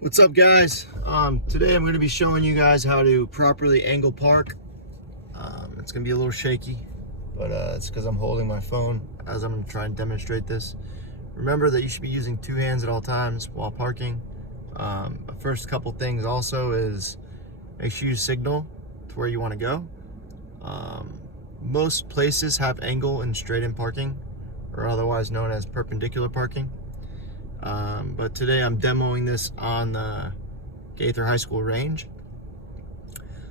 What's up, guys? Today I'm going to be showing you guys how to properly angle park. It's going to be a little shaky, but it's because I'm holding my phone as I'm trying to demonstrate this. Remember that you should be using two hands at all times while parking. The first couple things also is make sure you signal to where you want to go. Most places have angle and straight-in parking, or otherwise known as perpendicular parking. But today I'm demoing this on the Gaither High School range.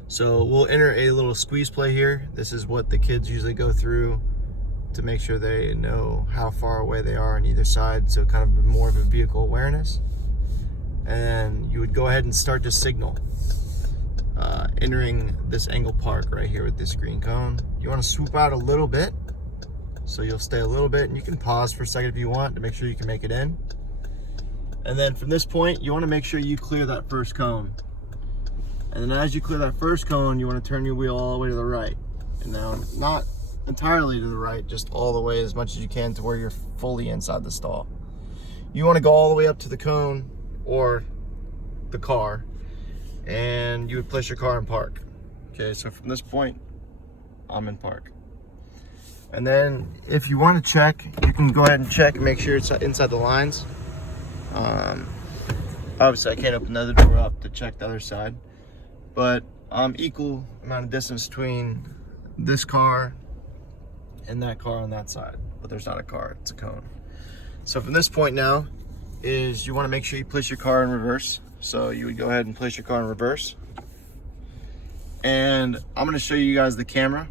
So we'll enter a little squeeze play here. This is what the kids usually go through to make sure they know how far away they are on either side, so kind of more of a vehicle awareness. And then you would go ahead and start to signal, entering this angle park right here with this green cone. You want to swoop out a little bit, so you'll stay a little bit, and you can pause for a second if you want to make sure you can make it in. And then from this point, you want to make sure you clear that first cone. And then as you clear that first cone, you want to turn your wheel all the way to the right. And now, not entirely to the right, just all the way as much as you can to where you're fully inside the stall. You want to go all the way up to the cone or the car, and you would place your car in park. Okay, so from this point, I'm in park. And then if you want to check, you can go ahead and check and make sure it's inside the lines. Obviously I can't open the other door up to check the other side, but equal amount of distance between this car and that car on that side, but there's not a car, it's a cone. So from this point now is you want to make sure you place your car in reverse. So you would go ahead and place your car in reverse, and I'm going to show you guys the camera.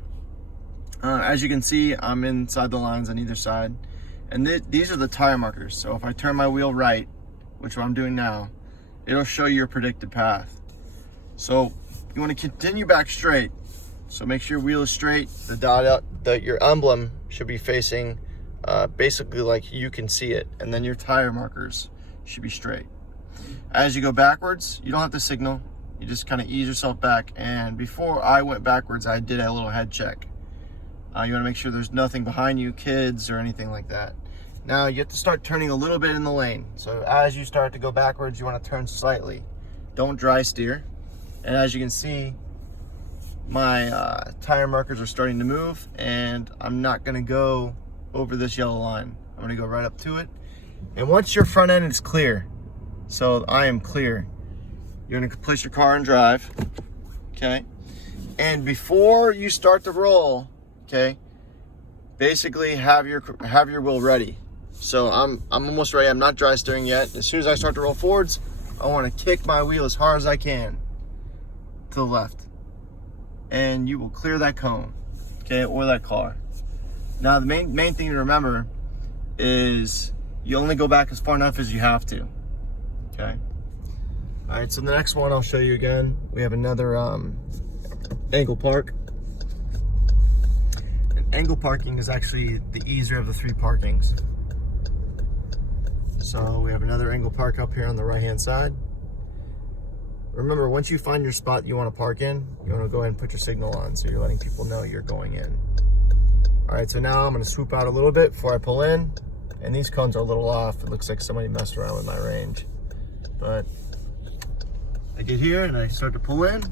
As you can see, I'm inside the lines on either side, and these are the tire markers. So if I turn my wheel right, which I'm doing now, it'll show your predicted path. So you want to continue back straight. So make sure your wheel is straight. The dot out, your emblem should be facing basically like you can see it, and then your tire markers should be straight. As you go backwards, you don't have to signal. You just kind of ease yourself back. And before I went backwards, I did a little head check. You want to make sure there's nothing behind you, kids or anything like that. Now you have to start turning a little bit in the lane. So as you start to go backwards, you want to turn slightly. Don't dry steer. And as you can see, my tire markers are starting to move, and I'm not going to go over this yellow line. I'm going to go right up to it. And once your front end is clear, so I am clear, you're going to place your car in drive, okay? And before you start to roll, okay, basically have your wheel ready. So I'm almost ready. I'm not dry steering yet. As soon as I start to roll forwards, I want to kick my wheel as hard as I can to the left, and you will clear that cone, okay, or that car. Now the main thing to remember is you only go back as far enough as you have to. Okay. All right. So the next one I'll show you again. We have another angle park. Angle parking is actually the easier of the three parkings. So we have another angle park up here on the right hand side. Remember, once you find your spot you want to park in, you want to go ahead and put your signal on, so you're letting people know you're going in. All right, so now I'm going to swoop out a little bit before I pull in, and these cones are a little off. It looks like somebody messed around with my range, but I get here and I start to pull in,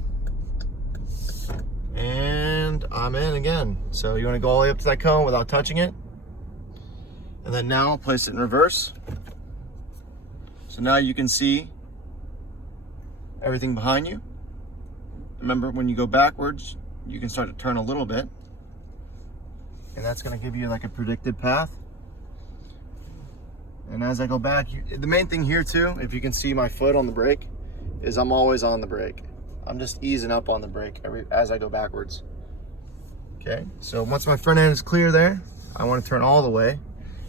and I'm in again. So you want to go all the way up to that cone without touching it, and then now I'll place it in reverse. So now you can see everything behind you. Remember, when you go backwards, you can start to turn a little bit, and that's going to give you like a predicted path. And as I go back, the main thing here too, if you can see my foot on the brake, is I'm always on the brake. I'm just easing up on the brake as I go backwards. Okay, so once my front end is clear there, I want to turn all the way.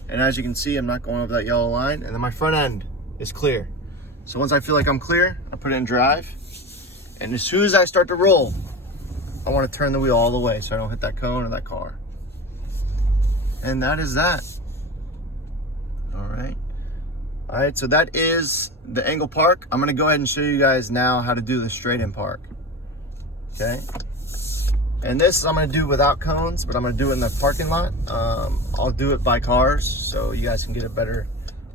And as you can see, I'm not going over that yellow line, and then my front end is clear. So once I feel like I'm clear, I put it in drive. And as soon as I start to roll, I want to turn the wheel all the way so I don't hit that cone or that car. And that is that. All right. All right, so that is the angle park. I'm gonna go ahead and show you guys now how to do the straight in park. Okay. And this I'm gonna do without cones, but I'm gonna do it in the parking lot. I'll do it by cars so you guys can get a better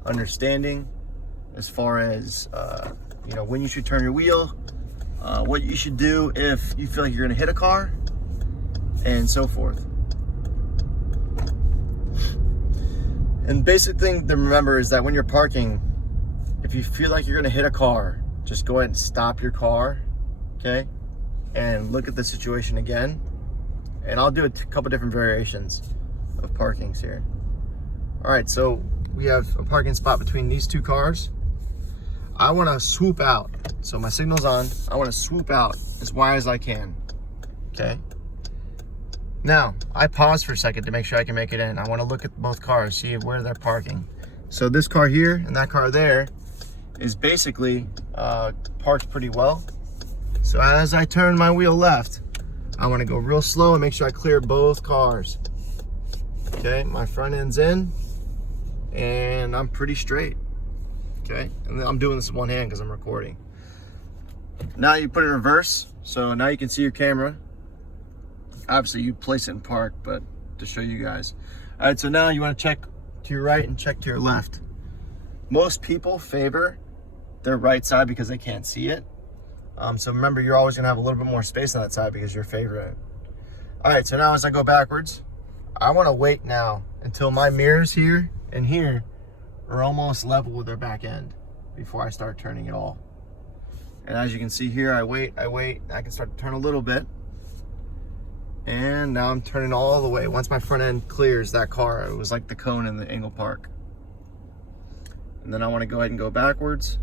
understanding as far as you know, when you should turn your wheel, what you should do if you feel like you're gonna hit a car, and so forth. And basic thing to remember is that when you're parking, if you feel like you're gonna hit a car, just go ahead and stop your car, okay? And look at the situation again. And I'll do a couple different variations of parkings here. All right, so we have a parking spot between these two cars. I wanna swoop out. So my signal's on. I wanna swoop out as wide as I can, okay? Now, I pause for a second to make sure I can make it in. I wanna look at both cars, see where they're parking. So this car here and that car there is basically parked pretty well. So as I turn my wheel left, I wanna go real slow and make sure I clear both cars. Okay, my front end's in and I'm pretty straight. Okay, and I'm doing this with one hand because I'm recording. Now you put it in reverse, so now you can see your camera. Obviously you place it in park, but to show you guys. All right, so now you want to check to your right and check to your left. Most people favor their right side because they can't see it. So remember, you're always gonna have a little bit more space on that side because you're favoring it. All right, so now as I go backwards, I wanna wait now until my mirrors here and here are almost level with their back end before I start turning it all. And as you can see here, I wait, I can start to turn a little bit. And now I'm turning all the way. Once my front end clears that car, it was like the cone in the Engle Park. And then I want to go ahead and go backwards.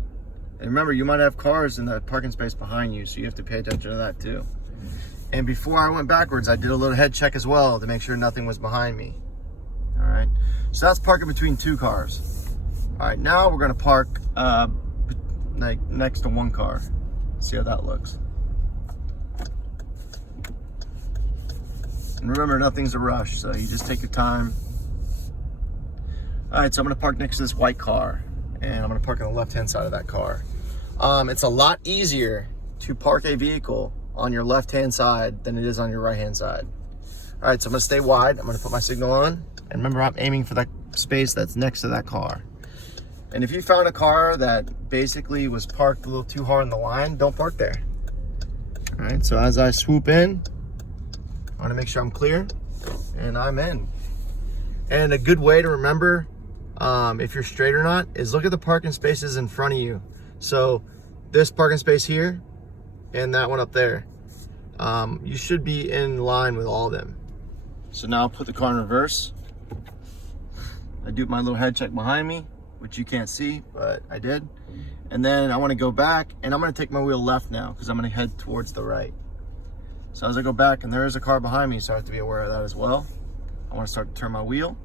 And remember, you might have cars in the parking space behind you, so you have to pay attention to that too. And before I went backwards, I did a little head check as well to make sure nothing was behind me. All right, so that's parking between two cars. All right, now we're gonna park like next to one car. See how that looks. And remember, nothing's a rush, so you just take your time. All right, so I'm gonna park next to this white car, and I'm gonna park on the left-hand side of that car. It's a lot easier to park a vehicle on your left-hand side than it is on your right-hand side. All right, so I'm gonna stay wide. I'm gonna put my signal on, and remember, I'm aiming for that space that's next to that car. And if you found a car that basically was parked a little too hard in the line, don't park there. All right, so as I swoop in, I wanna make sure I'm clear, and I'm in. And a good way to remember if you're straight or not is look at the parking spaces in front of you. So this parking space here and that one up there, you should be in line with all of them. So now I'll put the car in reverse. I do my little head check behind me, which you can't see, but I did. And then I want to go back, and I'm going to take my wheel left now because I'm going to head towards the right. So as I go back, and there is a car behind me, so I have to be aware of that as well. I want to start to turn my wheel,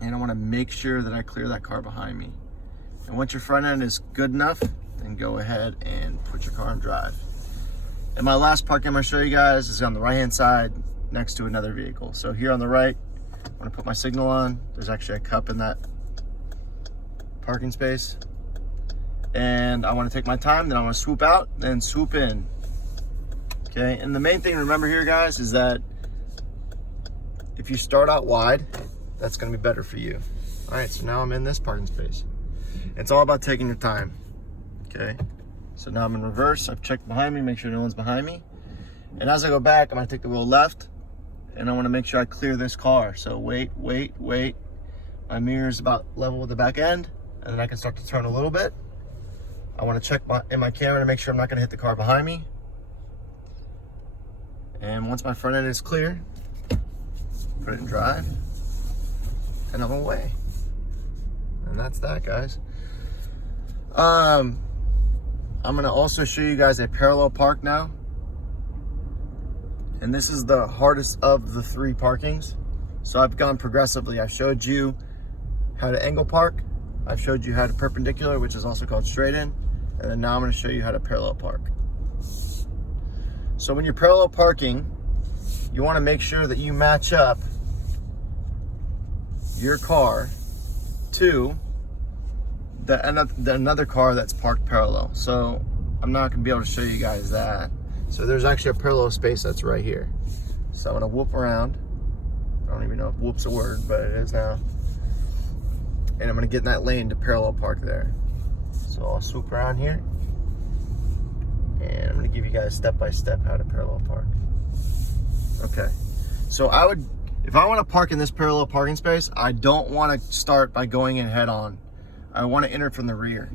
and I want to make sure that I clear that car behind me. And once your front end is good enough, then go ahead and put your car in drive. And my last parking I'm going to show you guys is on the right-hand side next to another vehicle. So here on the right, I'm going to put my signal on. There's actually a cup in that parking space. And I want to take my time, then I want to swoop out, then swoop in. Okay, and the main thing to remember here, guys, is that if you start out wide, that's going to be better for you. All right, so now I'm in this parking space. It's all about taking your time. Okay, so now I'm in reverse. I've checked behind me, make sure no one's behind me. And as I go back, I'm going to take the wheel left, and I want to make sure I clear this car. So wait. My mirror's about level with the back end, and then I can start to turn a little bit. I want to check in my camera to make sure I'm not going to hit the car behind me. And once my front end is clear, put it in drive, and I'm away. And that's that, guys. I'm gonna also show you guys a parallel park now. And this is the hardest of the three parkings. So I've gone progressively. I've showed you how to angle park. I've showed you how to perpendicular, which is also called straight in. And then now I'm gonna show you how to parallel park. So when you're parallel parking, you wanna make sure that you match up your car to another car that's parked parallel. So I'm not gonna be able to show you guys that. So there's actually a parallel space that's right here. So I'm gonna whoop around. I don't even know if whoop's a word, but it is now. And I'm gonna get in that lane to parallel park there. So I'll swoop around here, and I'm gonna give you guys step by step how to parallel park. Okay, so if I want to park in this parallel parking space, I don't want to start by going in head on. I want to enter from the rear.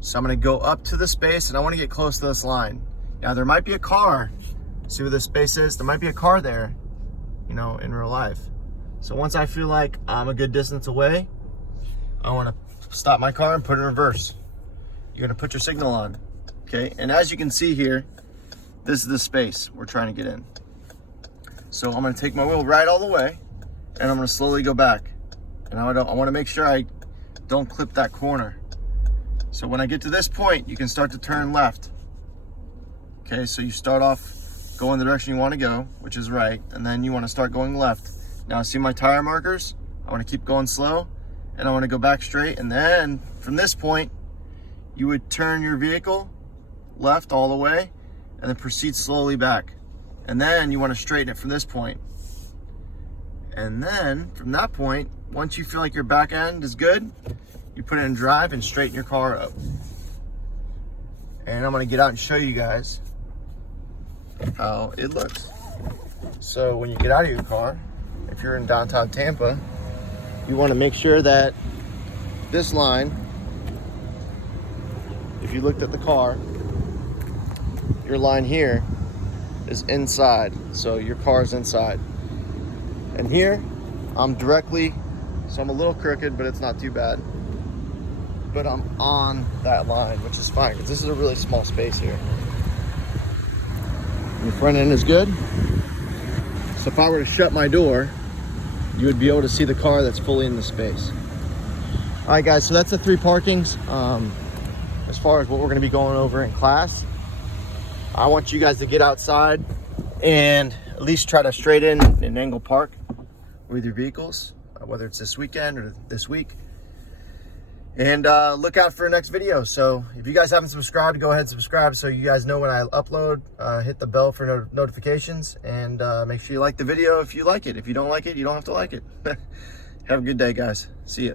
So I'm going to go up to the space, and I want to get close to this line. Now there might be a car. See where this space is? There might be a car there, you know, in real life. So once I feel like I'm a good distance away, I want to stop my car and put it in reverse. You're going to put your signal on, okay? And as you can see here, this is the space we're trying to get in. So I'm going to take my wheel right all the way, and I'm going to slowly go back. And I want to make sure I don't clip that corner. So when I get to this point, you can start to turn left. Okay, so you start off going the direction you want to go, which is right, and then you want to start going left. Now see my tire markers? I want to keep going slow, and I want to go back straight, and then from this point, you would turn your vehicle left all the way, and then proceed slowly back. And then you want to straighten it from this point. And then from that point, once you feel like your back end is good, you put it in drive and straighten your car up. And I'm going to get out and show you guys how it looks. So when you get out of your car, if you're in downtown Tampa, you want to make sure that this line, if you looked at the car, your line here is inside, so your car is inside. And here, I'm directly, so I'm a little crooked, but it's not too bad. But I'm on that line, which is fine, because this is a really small space here. Your front end is good. So if I were to shut my door, you would be able to see the car that's fully in the space. All right, guys, so that's the 3 parkings. As far as what we're gonna be going over in class, I want you guys to get outside and at least try to straighten and angle park with your vehicles, whether it's this weekend or this week. And look out for the next video. So if you guys haven't subscribed, go ahead and subscribe so you guys know when I upload. Hit the bell for notifications, and make sure you like the video if you like it. If you don't like it, you don't have to like it. Have a good day, guys. See ya.